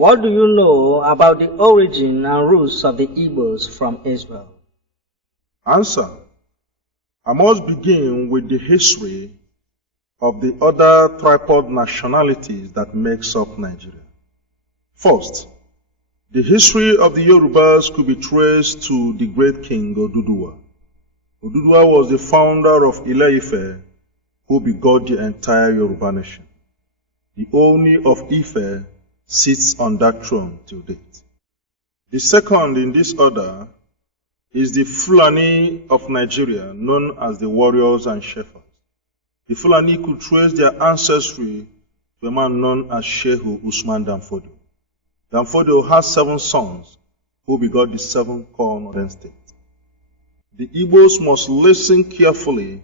What do you know about the origin and roots of the Igbos from Israel? Answer. I must begin with the history of the other tripod nationalities that makes up Nigeria. First, the history of the Yorubas could be traced to the great king Oduduwa. Oduduwa was the founder of Ile-Ife, who begot the entire Yoruba nation. The Oni of Ife sits on that throne till date. The second in this order is the Fulani of Nigeria, known as the warriors and shepherds. The Fulani could trace their ancestry to a man known as Shehu Usman Danfodio. Danfodio has 7 sons who begot the 7 core northern states. The Igbos must listen carefully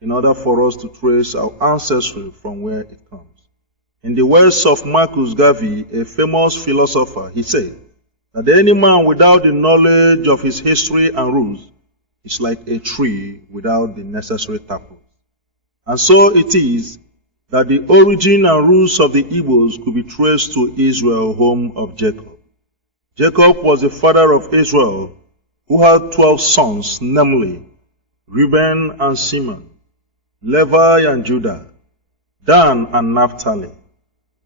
in order for us to trace our ancestry from where it comes. In the words of Marcus Garvey, a famous philosopher, he said that any man without the knowledge of his history and roots is like a tree without the necessary taproot. And so it is that the origin and roots of the Igbos could be traced to Israel, home of Jacob. Jacob was the father of Israel, who had 12 sons, namely Reuben and Simeon, Levi and Judah, Dan and Naphtali,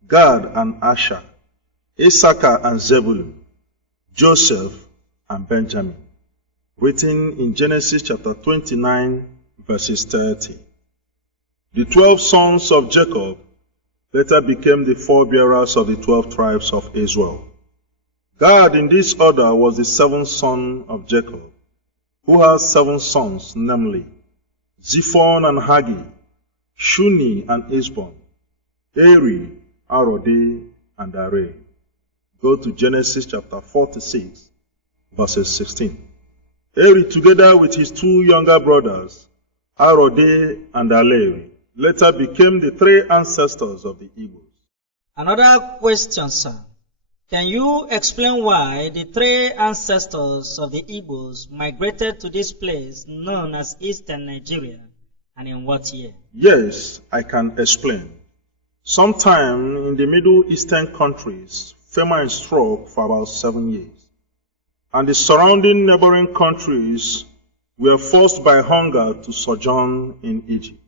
Gad and Asher, Issachar and Zebulun, Joseph and Benjamin, written in Genesis chapter 29, verses 30. The 12 sons of Jacob later became the forebearers of the 12 tribes of Israel. Gad in this order was the 7th son of Jacob, who has 7 sons, namely Ziphon and Hagi, Shuni and Isbon, Eri, Arodi, and Areh. Go to Genesis chapter 46, verses 16. Eri, together with his 2 younger brothers, Arodi and Aleri, later became the 3 ancestors of the Igbos. Another question, sir. Can you explain why the 3 ancestors of the Igbos migrated to this place known as Eastern Nigeria, and in what year? Yes, I can explain. Sometime in the Middle Eastern countries, famine struck for about 7 years, and the surrounding neighboring countries were forced by hunger to sojourn in Egypt.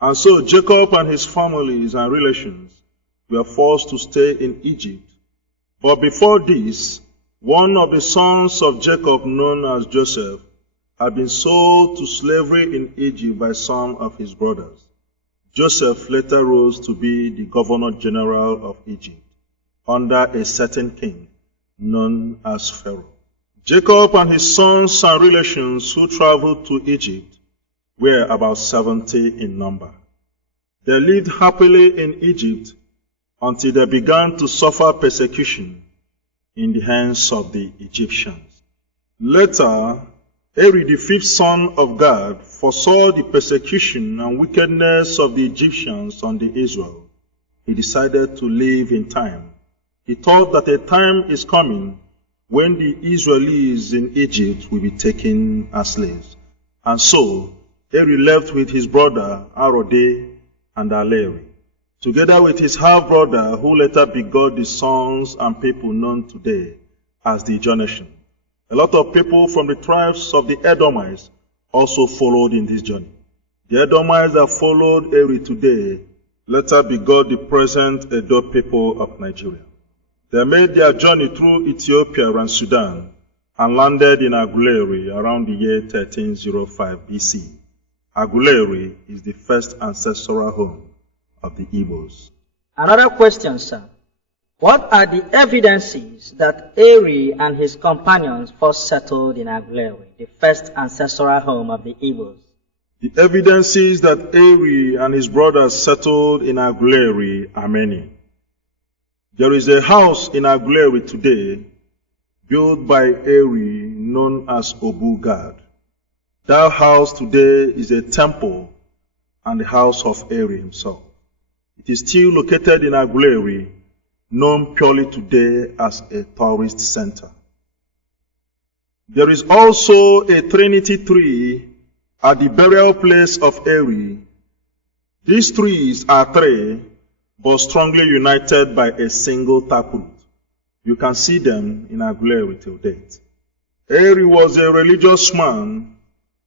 And so Jacob and his families and relations were forced to stay in Egypt. But before this, one of the sons of Jacob, known as Joseph, had been sold to slavery in Egypt by some of his brothers. Joseph later rose to be the governor general of Egypt under a certain king known as Pharaoh. Jacob and his sons and relations who traveled to Egypt were about 70 in number. They lived happily in Egypt until they began to suffer persecution in the hands of the Egyptians. Later, Eri, the 5th son of Gad, foresaw the persecution and wickedness of the Egyptians on the Israel. He decided to live in time. He thought that a time is coming when the Israelis in Egypt will be taken as slaves. And so, Eri left with his brother Arode and Aleri, together with his half-brother who later begot the sons and people known today as the Ijaw nation. A lot of people from the tribes of the Edomites also followed in this journey. The Edomites that followed Eri today later begot the present Edo people of Nigeria. They made their journey through Ethiopia and Sudan and landed in Aguleri around the year 1305 BC. Aguleri is the first ancestral home of the Igbos. Another question, sir. What are the evidences that Eri and his companions first settled in Aguleri, the first ancestral home of the Igbos? The evidences that Eri and his brothers settled in Aguleri are many. There is a house in Aguleri today built by Eri known as Obugad. That house today is a temple and the house of Eri himself. It is still located in Aguleri, known purely today as a tourist center. There is also a Trinity tree at the burial place of Eri. These trees are 3, but strongly united by a single taproot. You can see them in Aguleri till date. Eri was a religious man,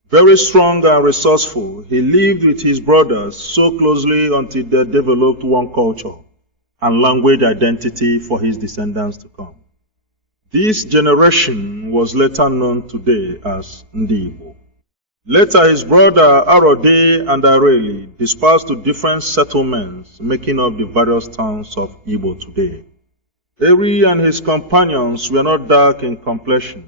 very strong and resourceful. He lived with his brothers so closely until they developed one culture and language identity for his descendants to come. This generation was later known today as Igbo. Later, his brother Arode and Areli dispersed to different settlements, making up the various towns of Igbo today. Eri and his companions were not dark in complexion.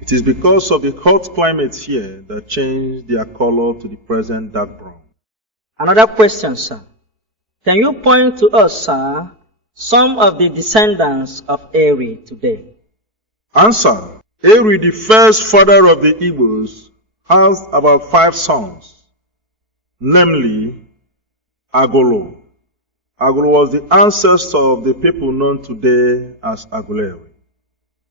It is because of the hot climate here that changed their color to the present dark brown. Another question, sir. Can you point to us, sir, some of the descendants of Eri today? Answer. Eri, the first father of the Igbos, has about 5 sons, namely Agolo. Agolo was the ancestor of the people known today as Aguleri.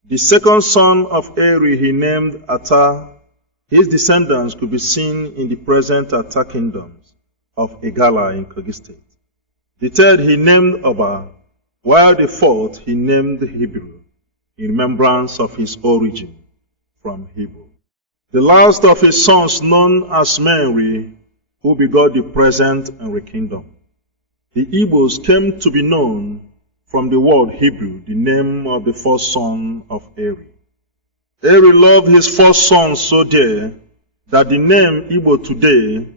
The second son of Eri he named Ata. His descendants could be seen in the present Ata kingdoms of Igala in Kogi State. The third he named Oba, while the fourth he named Hebrew, in remembrance of his origin from Hebrew. The last of his sons, known as Mary, who begot the present Nri kingdom. The Igbos came to be known from the word Hebrew, the name of the first son of Eri. Eri loved his first son so dear that the name Igbo today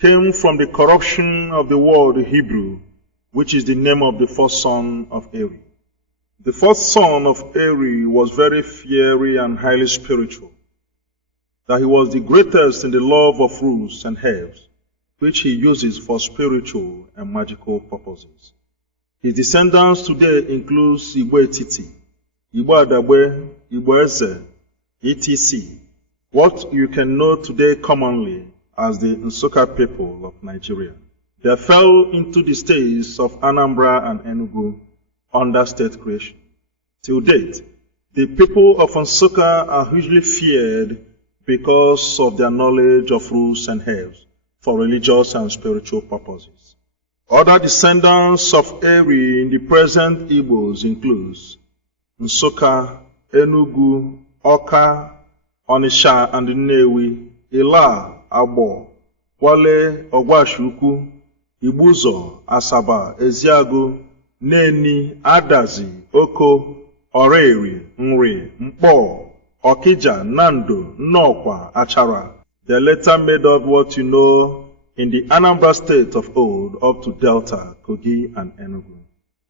came from the corruption of the word Hebrew, which is the name of the first son of Eri. The first son of Eri was very fiery and highly spiritual, that he was the greatest in the love of roots and herbs, which he uses for spiritual and magical purposes. His descendants today include Igbo Etiti, Igbo Adagbe, Igbo Eze, etc., what you can know today commonly as the Nsukka people of Nigeria. They fell into the states of Anambra and Enugu under state creation. Till date, the people of Nsukka are hugely feared because of their knowledge of roots and herbs for religious and spiritual purposes. Other descendants of Eri in the present Igbos include Nsukka, Enugu, Oka, Onisha and Nnewi, Ila, Abo, Wale, Ogwashuku, Ibuzo, Asaba, Eziago, Neni, Adazi, Oko, Oreri, Nri, Mpo, Okija, Nando, Nnokwa, Achara. They later made up what you know in the Anambra state of old up to Delta, Kogi, and Enugu.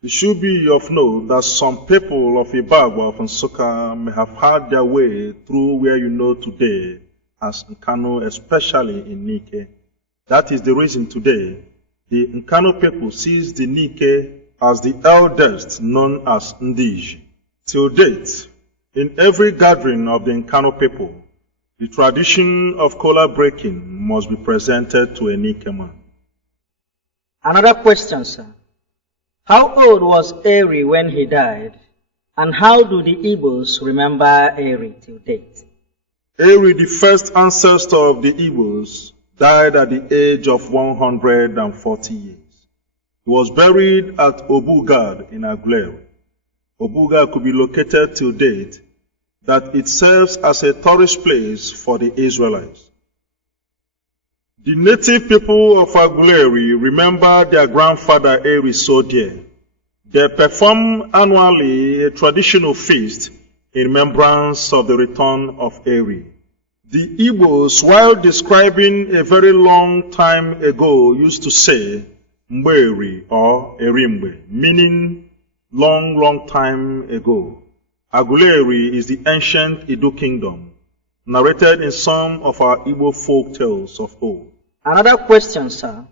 It should be of note that some people of Ibagwa of Nsukka may have had their way through where you know today as Nkano, especially in Nike. That is the reason today the Nkano people sees the Nike as the eldest, known as Ndiji. Till date, in every gathering of the Nkano people, the tradition of kola breaking must be presented to a Nike man. Another question, sir. How old was Eri when he died? And how do the Igbos remember Eri till date? Eri, the first ancestor of the Igbos, died at the age of 140 years. He was buried at Obugad in Aguleri. Obugad could be located till date, that it serves as a tourist place for the Israelites. The native people of Aguleri remember their grandfather Eri so dear. They perform annually a traditional feast in remembrance of the return of Eri. The Igbos, while describing a very long time ago, used to say Mberi or Erimbe, meaning long time ago. Aguleri is the ancient Edo kingdom, narrated in some of our Igbo folk tales of old. Another question, sir.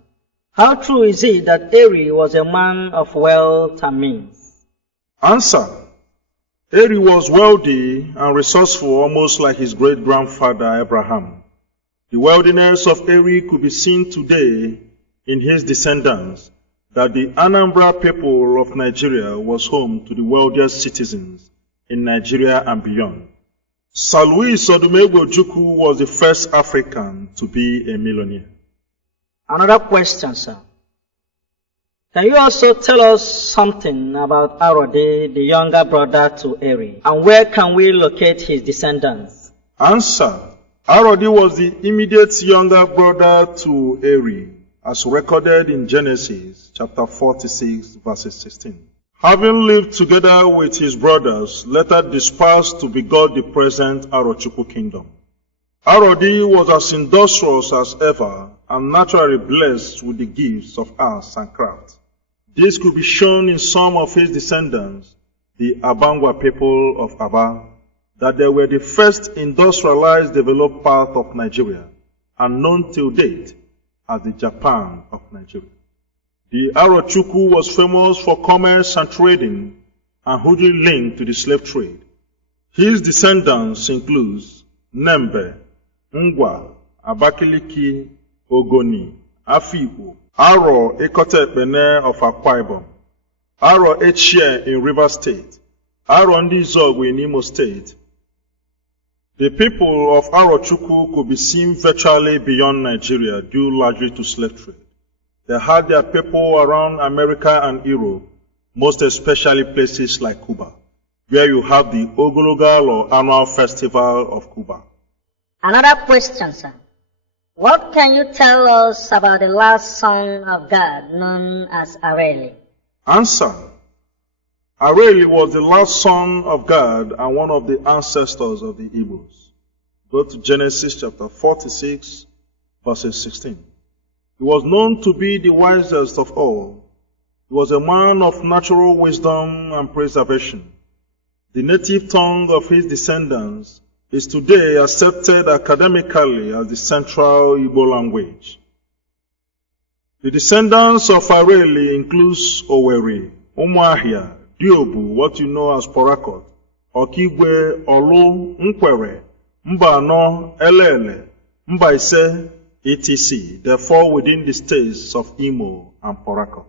How true is it that Eri was a man of wealth and means? Answer. Eri was wealthy and resourceful, almost like his great-grandfather Abraham. The wealthiness of Eri could be seen today in his descendants, that the Anambra people of Nigeria was home to the wealthiest citizens in Nigeria and beyond. Sir Louis Odumegwu Ojukwu was the first African to be a millionaire. Another question, sir. Can you also tell us something about Arodi, the younger brother to Eri, and where can we locate his descendants? Answer. Arodi was the immediate younger brother to Eri, as recorded in Genesis chapter 46, verses 16. Having lived together with his brothers, later dispersed to begot the present Arochukwu kingdom. Arodi was as industrious as ever and naturally blessed with the gifts of arts and craft. This could be shown in some of his descendants, the Abangwa people of Aba, that they were the first industrialized developed part of Nigeria and known till date as the Japan of Nigeria. The Arochukwu was famous for commerce and trading and hugely linked to the slave trade. His descendants include Nembe, Ngwa, Abakiliki, Ogoni, Afikpo, Aro Ekotekpene of Akwa Ibom, Aro Echie in River State, Aro Ndizogwe in Imo State. The people of Arochukwu could be seen virtually beyond Nigeria due largely to slave trade. They had their people around America and Europe, most especially places like Cuba, where you have the Ogologal or annual festival of Cuba. Another question, sir. What can you tell us about the last son of God known as Areli? Answer. Areli was the last son of God and one of the ancestors of the Igbos. Go to Genesis chapter 46, verses 16. He was known to be the wisest of all. He was a man of natural wisdom and preservation. The native tongue of his descendants is today accepted academically as the central Igbo language. The descendants of Areli includes Oweri, Umuahia, Diobu, what you know as Porakot, Okigwe, Olu, Nkwere, Mbano, Elele, Mbaise, etc. They fall within the states of Imo and Porakot.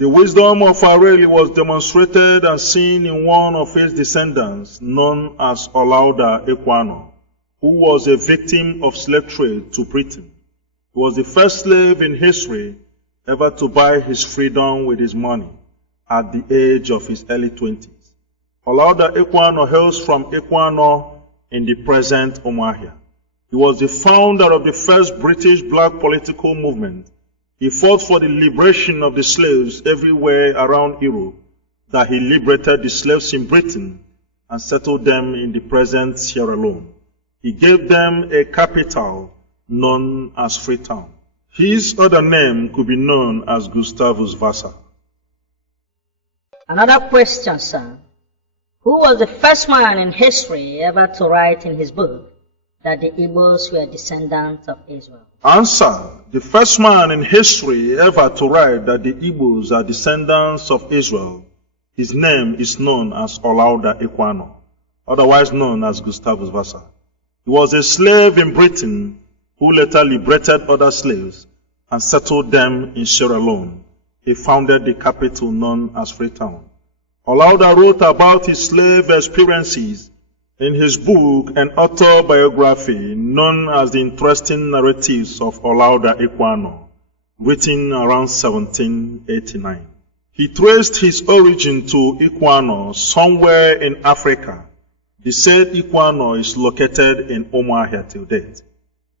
The wisdom of Areli was demonstrated and seen in one of his descendants known as Olauda Ekwano, who was a victim of slave trade to Britain. He was the first slave in history ever to buy his freedom with his money at the age of his early 20s. Olauda Ekwano hails from Ekwano in the present Umuahia. He was the founder of the first British black political movement. He fought for the liberation of the slaves everywhere around Europe, that he liberated the slaves in Britain and settled them in the present Sierra Leone. He gave them a capital known as Freetown. His other name could be known as Gustavus Vassa. Another question, sir. Who was the first man in history ever to write in his book that the Igbos were descendants of Israel? Answer. The first man in history ever to write that the Igbos are descendants of Israel, his name is known as Olauda Ekwano, otherwise known as Gustavus Vassa. He was a slave in Britain who later liberated other slaves and settled them in Sierra Leone. He founded the capital known as Freetown. Olauda wrote about his slave experiences in his book and autobiography known as The Interesting Narratives of Olauda Ekwano, written around 1789. He traced his origin to Ekwano somewhere in Africa. The said Ekwano is located in Umuahia till date.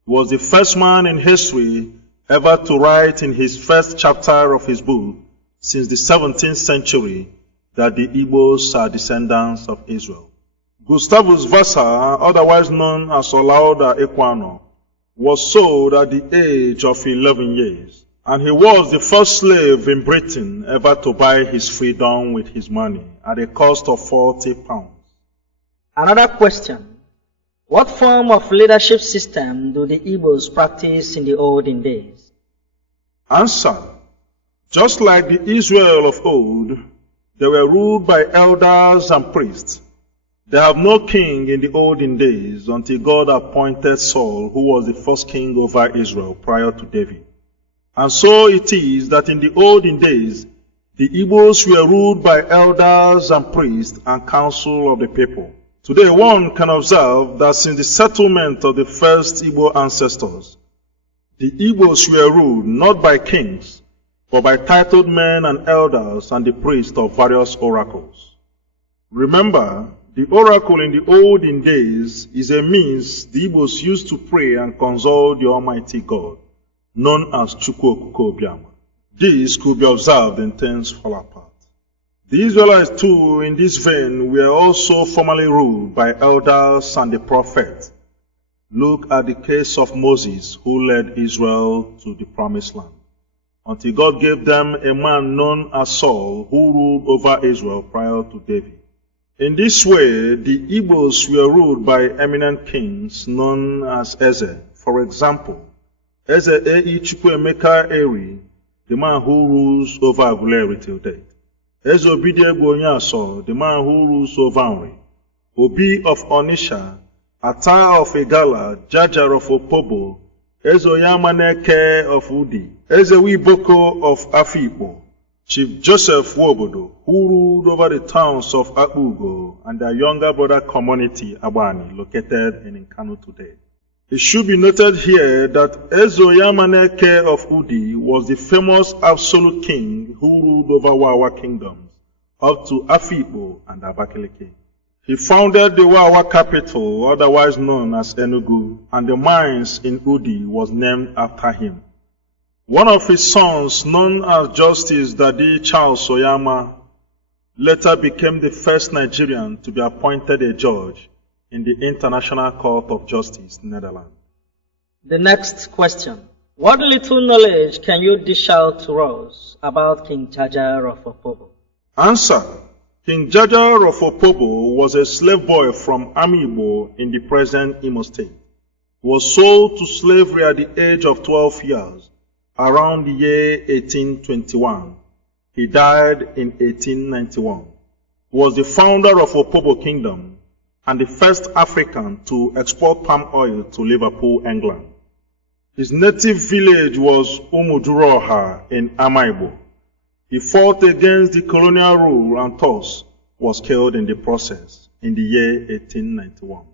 He was the first man in history ever to write in his first chapter of his book since the 17th century that the Igbos are descendants of Israel. Gustavus Vassa, otherwise known as Olauda Ekwano, was sold at the age of 11 years, and he was the first slave in Britain ever to buy his freedom with his money at a cost of 40 pounds. Another question. What form of leadership system do the Igbos practice in the olden days? Answer. Just like the Israel of old, they were ruled by elders and priests. They have no king in the olden days until God appointed Saul, who was the first king over Israel prior to David. And so it is that in the olden days, the Igbos were ruled by elders and priests and council of the people. Today one can observe that since the settlement of the first Igbo ancestors, the Igbos were ruled not by kings, but by titled men and elders and the priests of various oracles. Remember, the oracle in the olden days is a means the Igbos used to pray and consult the Almighty God, known as Chukwu Okuko Obiama. This could be observed in things fall apart. The Israelites too, in this vein, were also formerly ruled by elders and the prophet. Look at the case of Moses, who led Israel to the promised land, until God gave them a man known as Saul, who ruled over Israel prior to David. In this way, the Igbos were ruled by eminent kings known as Eze. For example, Eze E. Chukwuemeka Eri, the man who rules over Aguleri till date. Eze Obidiegwu Onyaso, the man who rules over Nri. Obi of Onisha, Ata of Igala, Jajar of Opobo, Eze Oyamaneke of Udi, Eze Wiboko of Afikpo, Chief Joseph Wobodo, who ruled over the towns of Akbugo and their younger brother community, Abani, located in Nkanu today. It should be noted here that Eze Oyamaneke of Udi was the famous absolute king who ruled over Wawa kingdoms up to Afikpo and Abakaliki. He founded the Wawa capital, otherwise known as Enugu, and the mines in Udi was named after him. One of his sons, known as Justice Dadi Charles Oyama, later became the first Nigerian to be appointed a judge in the International Court of Justice, Netherlands. The next question. What little knowledge can you dish out to us about King Jaja of Opobo? Answer. King Jaja of Opobo was a slave boy from Igbo in the present Imo State. He was sold to slavery at the age of 12 years, around the year 1821. He died in 1891. He was the founder of Opobo Kingdom and the first African to export palm oil to Liverpool, England. His native village was Umujuroha in Amaibo. He fought against the colonial rule and thus was killed in the process in the year 1891.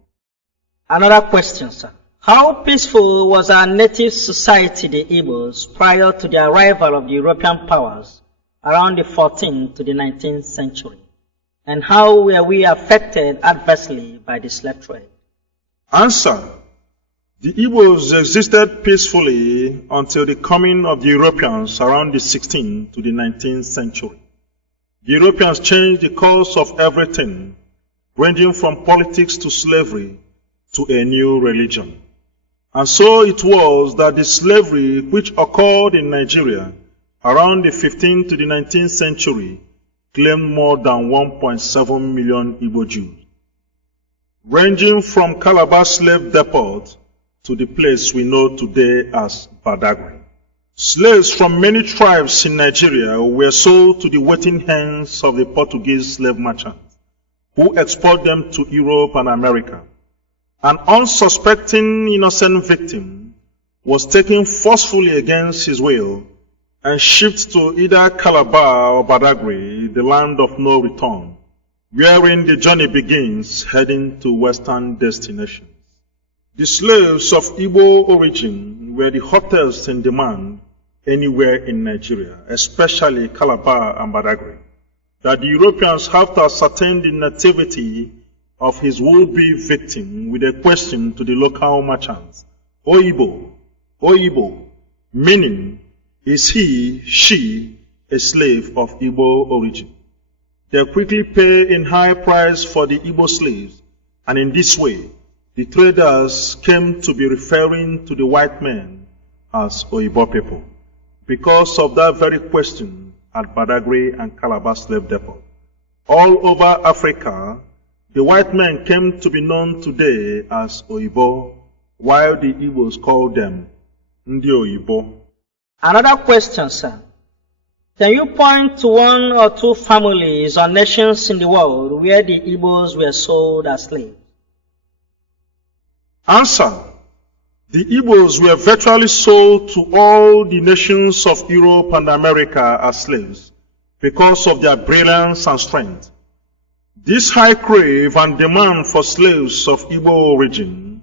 Another question, sir. How peaceful was our native society, the Igbos, prior to the arrival of the European powers around the 14th to the 19th century? And how were we affected adversely by the slave trade? Answer. The Igbos existed peacefully until the coming of the Europeans around the 16th to the 19th century. The Europeans changed the course of everything, ranging from politics to slavery to a new religion. And so it was that the slavery which occurred in Nigeria around the 15th to the 19th century claimed more than 1.7 million Igbo Jews, ranging from Calabar slave depot to the place we know today as Badagry. Slaves from many tribes in Nigeria were sold to the waiting hands of the Portuguese slave merchants, who export them to Europe and America. An unsuspecting innocent victim was taken forcefully against his will and shipped to either Calabar or Badagry, the land of no return, wherein the journey begins heading to western destinations. The slaves of Igbo origin were the hottest in demand anywhere in Nigeria, especially Calabar and Badagry, that the Europeans have to ascertain the nativity of his would-be victim with a question to the local merchants, Oyibo, Oyibo, meaning, is he, she, a slave of Igbo origin? They quickly pay in high price for the Igbo slaves, and in this way, the traders came to be referring to the white men as Oyibo people, because of that very question at Badagry and Calabar slave depot. All over Africa, the white men came to be known today as Oyibo, while the Igbos called them Ndi Oyibo. Another question, sir. Can you point to one or two families or nations in the world where the Igbos were sold as slaves? Answer. The Igbos were virtually sold to all the nations of Europe and America as slaves because of their brilliance and strength. This high crave and demand for slaves of Igbo origin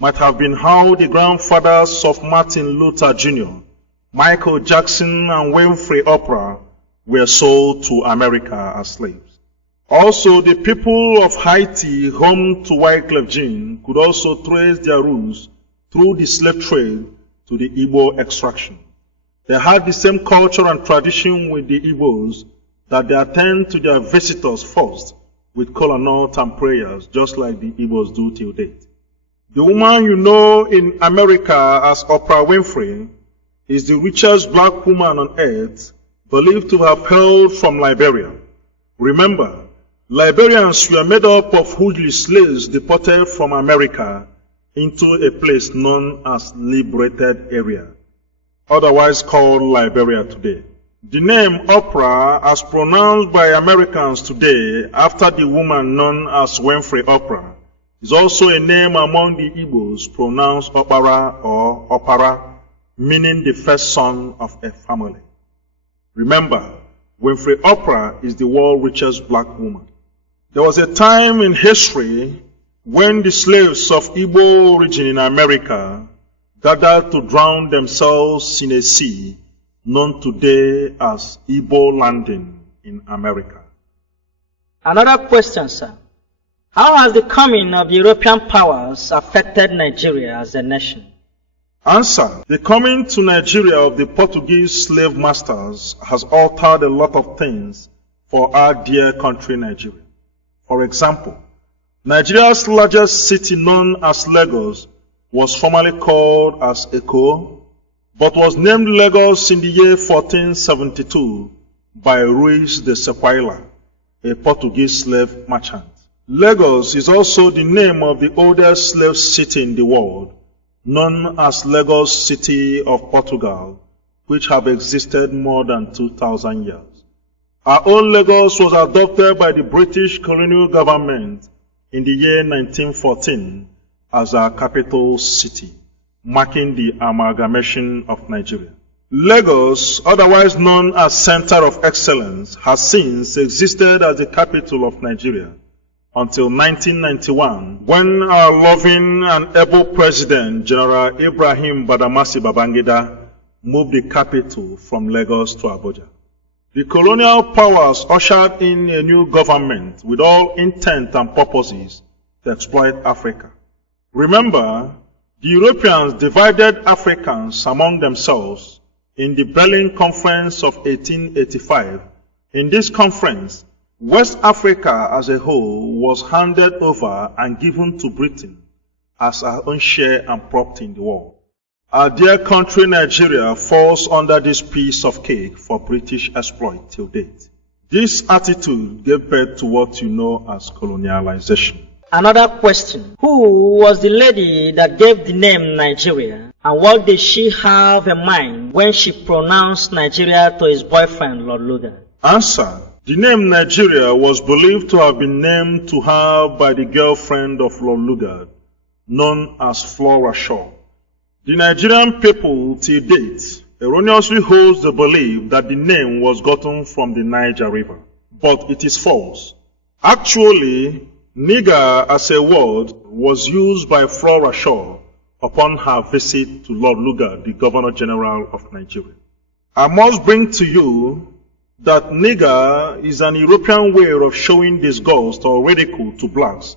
might have been how the grandfathers of Martin Luther Jr. Michael Jackson and Winfrey Oprah were sold to America as slaves. Also, the people of Haiti, home to Wyclef Jean, could also trace their roots through the slave trade to the Igbo extraction. They had the same culture and tradition with the Igbos that they attend to their visitors first with kola nut and prayers, just like the Igbos do till date. The woman you know in America as Oprah Winfrey is the richest black woman on earth, believed to have hailed from Liberia. Remember, Liberians were made up of hugely slaves deported from America into a place known as Liberated Area, otherwise called Liberia today. The name Oprah, as pronounced by Americans today after the woman known as Winfrey Oprah, is also a name among the Igbos pronounced Opara or Opara, meaning the first son of a family. Remember, Winfrey Oprah is the world's richest black woman. There was a time in history when the slaves of Igbo origin in America gathered to drown themselves in a sea known today as Igbo Landing in America. Another question, sir. How has the coming of European powers affected Nigeria as a nation? Answer. The coming to Nigeria of the Portuguese slave masters has altered a lot of things for our dear country Nigeria. For example, Nigeria's largest city known as Lagos was formerly called as Eko, but was named Lagos in the year 1472 by Ruiz de Sequeira, a Portuguese slave merchant. Lagos is also the name of the oldest slave city in the world, known as Lagos City of Portugal, which have existed more than 2,000 years. Our own Lagos was adopted by the British colonial government in the year 1914 as our capital city, marking the amalgamation of Nigeria. Lagos, otherwise known as Center of Excellence, has since existed as the capital of Nigeria until 1991, when our loving and able President, General Ibrahim Badamasi Babangida, moved the capital from Lagos to Abuja. The colonial powers ushered in a new government with all intent and purposes to exploit Africa. Remember, the Europeans divided Africans among themselves in the Berlin Conference of 1885. In this conference, West Africa as a whole was handed over and given to Britain as our own share and property in the world. Our dear country Nigeria falls under this piece of cake for British exploit till date. This attitude gave birth to what you know as colonialization. Another question. Who was the lady that gave the name Nigeria, and what did she have in mind when she pronounced Nigeria to his boyfriend, Lord Lugard? Answer. The name Nigeria was believed to have been named to her by the girlfriend of Lord Lugard, known as Flora Shaw. The Nigerian people till date erroneously holds the belief that the name was gotten from the Niger River, but it is false. Actually, nigger as a word was used by Flora Shaw upon her visit to Lord Lugard, the Governor General of Nigeria. I must bring to you that nigger is an European way of showing disgust or ridicule to blacks,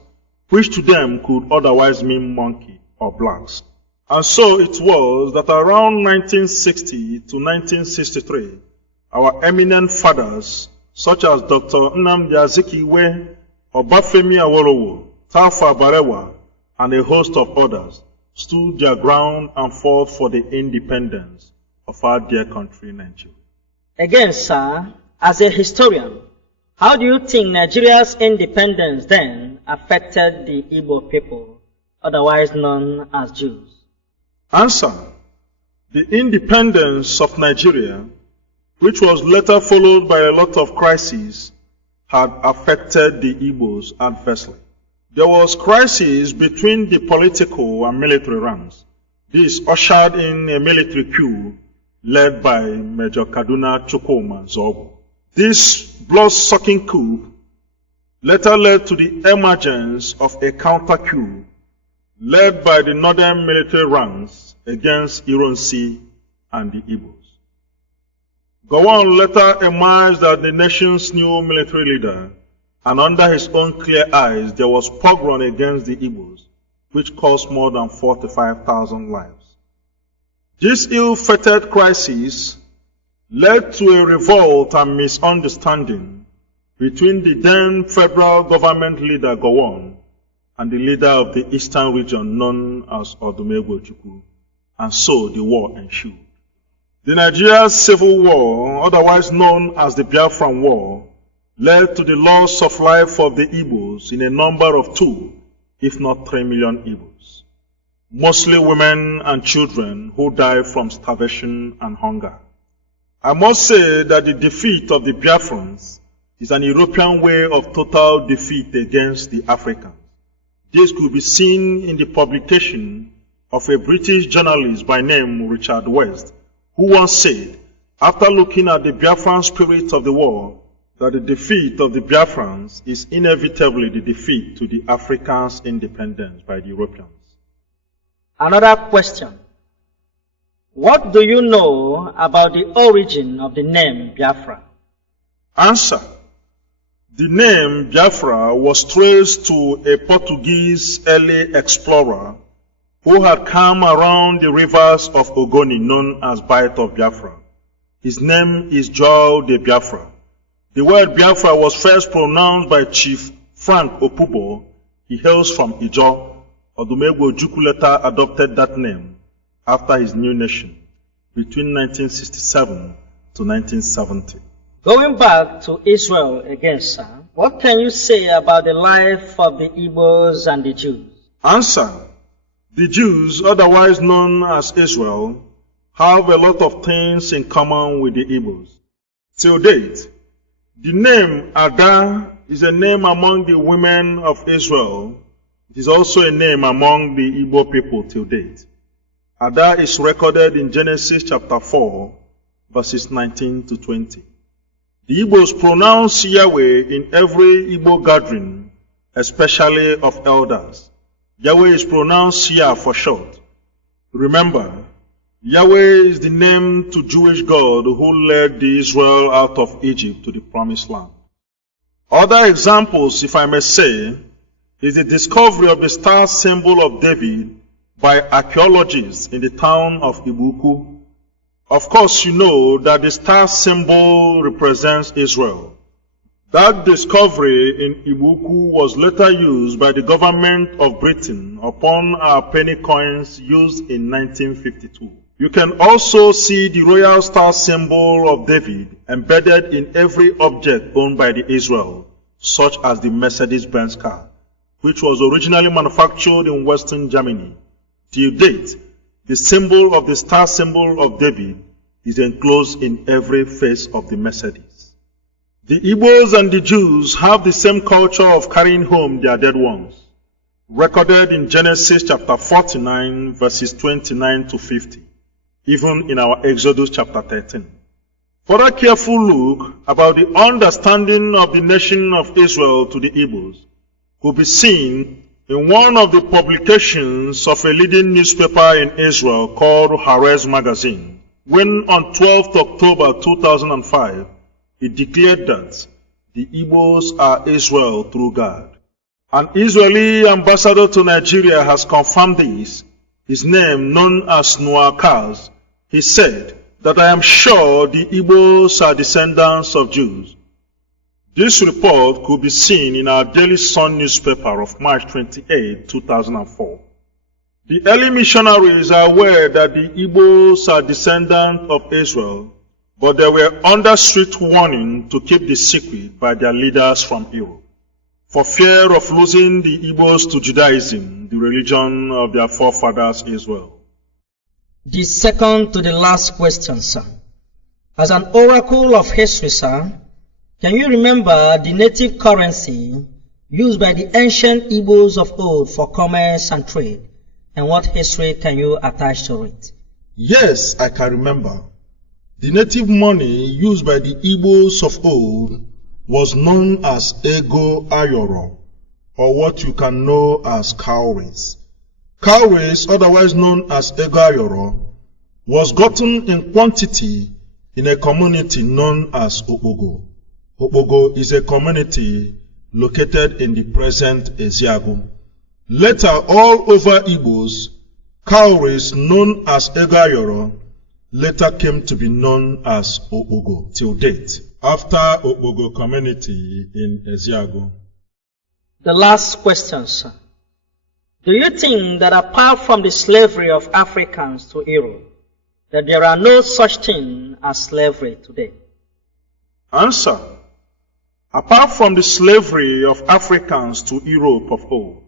which to them could otherwise mean monkey or blacks. And so it was that around 1960 to 1963, our eminent fathers, such as Dr. Nnamdi Azikiwe, Obafemi Awolowo, Tafa Balewa, and a host of others, stood their ground and fought for the independence of our dear country, Nigeria. Again, sir, as a historian, how do you think Nigeria's independence then affected the Igbo people, otherwise known as Jews? Answer. The independence of Nigeria, which was later followed by a lot of crises, had affected the Igbos adversely. There was crisis between the political and military ranks. This ushered in a military coup led by Major Kaduna Chukwuma Zobo. This blood-sucking coup later led to the emergence of a counter-coup led by the northern military ranks against Ironsi and the Igbos. Gowon later emerged as the nation's new military leader, and under his own clear eyes there was pogrom against the Igbos, which cost more than 45,000 lives. This ill-fated crisis led to a revolt and misunderstanding between the then federal government leader Gowon and the leader of the eastern region known as Odumegwu, and so the war ensued. The Nigerian Civil War, otherwise known as the Biafran War, led to the loss of life of the Igbos in a number of 2, if not 3 million Igbos, mostly women and children who died from starvation and hunger. I must say that the defeat of the Biafrans is an European way of total defeat against the Africans. This could be seen in the publication of a British journalist by name Richard West, who once said, after looking at the Biafran spirit of the war, that the defeat of the Biafrans is inevitably the defeat to the Africans' independence by the Europeans. Another question. What do you know about the origin of the name Biafra? Answer. The name Biafra was traced to a Portuguese early explorer who had come around the rivers of Ogoni known as Bight of Biafra. His name is Joao de Biafra. The word Biafra was first pronounced by Chief Frank Opubo. He hails from Ijo. Odumegwu Ojukwu later adopted that name after his new nation between 1967 to 1970. Going back to Israel again, sir, what can you say about the life of the Igbos and the Jews? Answer. The Jews, otherwise known as Israel, have a lot of things in common with the Igbos. Till date, the name Ada is a name among the women of Israel. It is also a name among the Igbo people till date. Ada is recorded in Genesis chapter 4, verses 19 to 20. The Igbos pronounce Yahweh in every Igbo gathering, especially of elders. Yahweh is pronounced Yah for short. Remember, Yahweh is the name to Jewish God who led the Israel out of Egypt to the promised land. Other examples, if I may say, is the discovery of the star symbol of David by archaeologists in the town of Ibuku. Of course, you know that the star symbol represents Israel. That discovery in Ibuku was later used by the government of Britain upon our penny coins used in 1952. You can also see the royal star symbol of David embedded in every object owned by the Israel, such as the Mercedes-Benz car, which was originally manufactured in Western Germany. Till date, the symbol of the star symbol of David is enclosed in every face of the Mercedes. The Igbos and the Jews have the same culture of carrying home their dead ones, recorded in Genesis chapter 49, verses 29 to 50, even in our Exodus chapter 13. For a careful look about the understanding of the nation of Israel to the Igbos could be seen in one of the publications of a leading newspaper in Israel called Haaretz Magazine, when on 12th October 2005, it declared that the Igbos are Israel through God. An Israeli ambassador to Nigeria has confirmed this. His name, known as Noah Kaz, he said that I am sure the Igbos are descendants of Jews. This report could be seen in our Daily Sun newspaper of March 28, 2004. The early missionaries are aware that the Igbos are descendants of Israel, but they were under strict warning to keep the secret by their leaders from Europe, for fear of losing the Igbos to Judaism, the religion of their forefathers Israel. The second to the last question, sir. As an oracle of history, sir, can you remember the native currency used by the ancient Igbos of old for commerce and trade, and what history can you attach to it? Yes, I can remember. The native money used by the Igbos of old was known as Ego Ayoro, or what you can know as cowries. Cowries, otherwise known as Ego Ayoro, was gotten in quantity in a community known as Okpogo. Okpogo is a community located in the present Eziagu. Later, all over Igbos, cowries known as Egayoro later came to be known as Okpogo till date, after Okpogo community in Eziagu. The last question, sir. Do you think that apart from the slavery of Africans to Europe, that there are no such thing as slavery today? Answer. Apart from the slavery of Africans to Europe of old,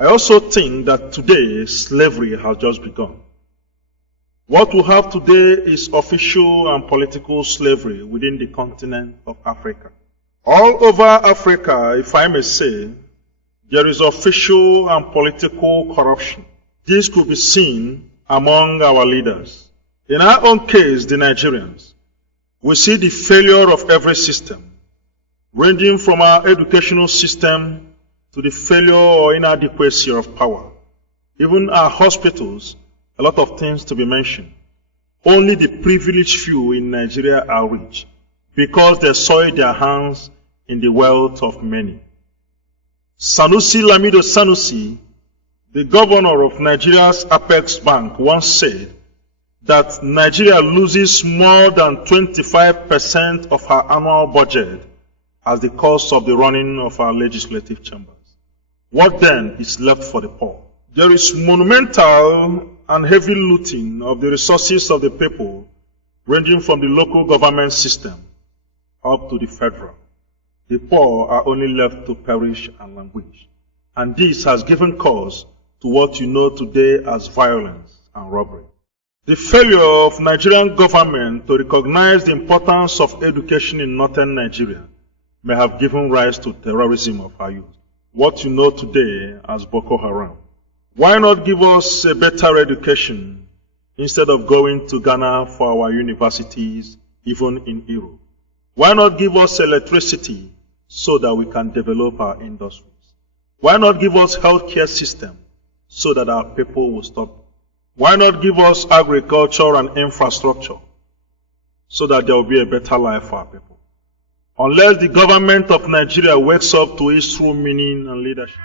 I also think that today slavery has just begun. What we have today is official and political slavery within the continent of Africa. All over Africa, if I may say, there is official and political corruption. This could be seen among our leaders. In our own case, the Nigerians, we see the failure of every system, ranging from our educational system to the failure or inadequacy of power. Even our hospitals, a lot of things to be mentioned. Only the privileged few in Nigeria are rich because they soiled their hands in the wealth of many. Sanusi Lamido Sanusi, the governor of Nigeria's Apex Bank, once said that Nigeria loses more than 25% of her annual budget as the cost of the running of our legislative chambers. What then is left for the poor? There is monumental and heavy looting of the resources of the people, ranging from the local government system up to the federal. The poor are only left to perish and languish. And this has given cause to what you know today as violence and robbery. The failure of Nigerian government to recognize the importance of education in northern Nigeria may have given rise to terrorism of our youth, what you know today as Boko Haram. Why not give us a better education instead of going to Ghana for our universities, even in Europe? Why not give us electricity so that we can develop our industries? Why not give us healthcare system so that our people will stop? Why not give us agriculture and infrastructure so that there will be a better life for our people? Unless the government of Nigeria wakes up to its true meaning and leadership.